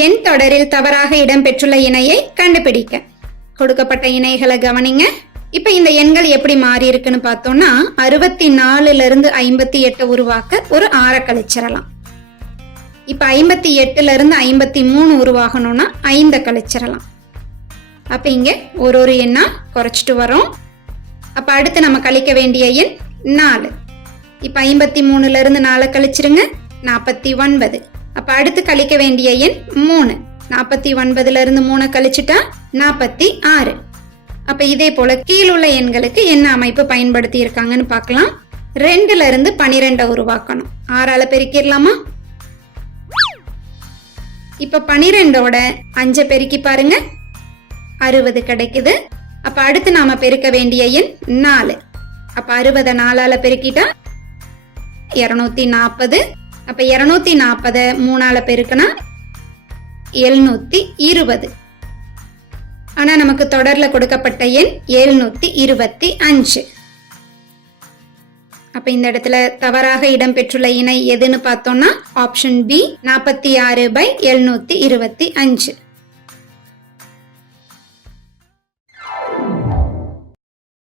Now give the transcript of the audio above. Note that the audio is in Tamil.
எண் தொடரில் தவறாக இடம்பெற்றுள்ள இணையை கண்டுபிடிக்க. கொடுக்கப்பட்ட இணைகளை கவனிங்க. இப்ப இந்த எண்கள் எப்படி மாறி இருக்குன்னு பார்த்தோம்னா அறுபத்தி நாலுல இருந்து ஐம்பத்தி எட்டு உருவாக்க ஒரு ஆற கழிச்சிடலாம் இப்ப ஐம்பத்தி எட்டுல இருந்து ஐம்பத்தி மூணு உருவாகணும்னா ஐந்த கழிச்சிடலாம் அப்ப இங்க ஒரு ஒரு எண்ணா குறைச்சிட்டு வரோம். அப்ப அடுத்து நம்ம கழிக்க வேண்டிய எண் நாலு. இப்ப ஐம்பத்தி மூணுல இருந்து நாலு கழிச்சிருங்க நாற்பத்தி ஒன்பது. அப்ப அடுத்து கழிக்க வேண்டிய எண் மூணு. நாற்பத்தி ஒன்பதுல இருந்து மூணு கழிச்சுட்டா நாற்பத்தி ஆறு அப்ப இதே போல கீழுள்ள எண்களுக்கு என்ன அமைப்பு பயன்படுத்தி இருக்காங்கன்னு பார்க்கலாம். ரெண்டுல இருந்து பனிரெண்டை உருவாக்கணும். ஆறால பெருக்கிடலாமா? இப்ப பனிரெண்டோட அஞ்சை பெருக்கி பாருங்க. அறுபது கிடைக்குது. அப்ப அடுத்து நாம பெருக்க வேண்டிய எண் நாலு. அப்ப அறுபதை நாலால பெருக்கிட்டா இருநூத்தி நாற்பது அப்ப இருநூத்தி நாற்பது மூணால பெருக்கினா எழுநூத்தி இருபது. ஆனா நமக்கு தொடர்ல கொடுக்கப்பட்ட எண் எழுநூத்தி இருபத்தி அஞ்சு. அப்ப இந்த இடத்துல தவறாக இடம்பெற்றுள்ள இணை எதுன்னு பார்த்தோம்னா ஆப்ஷன் பி நாற்பத்தி ஆறு பை எழுநூத்தி இருபத்தி அஞ்சு.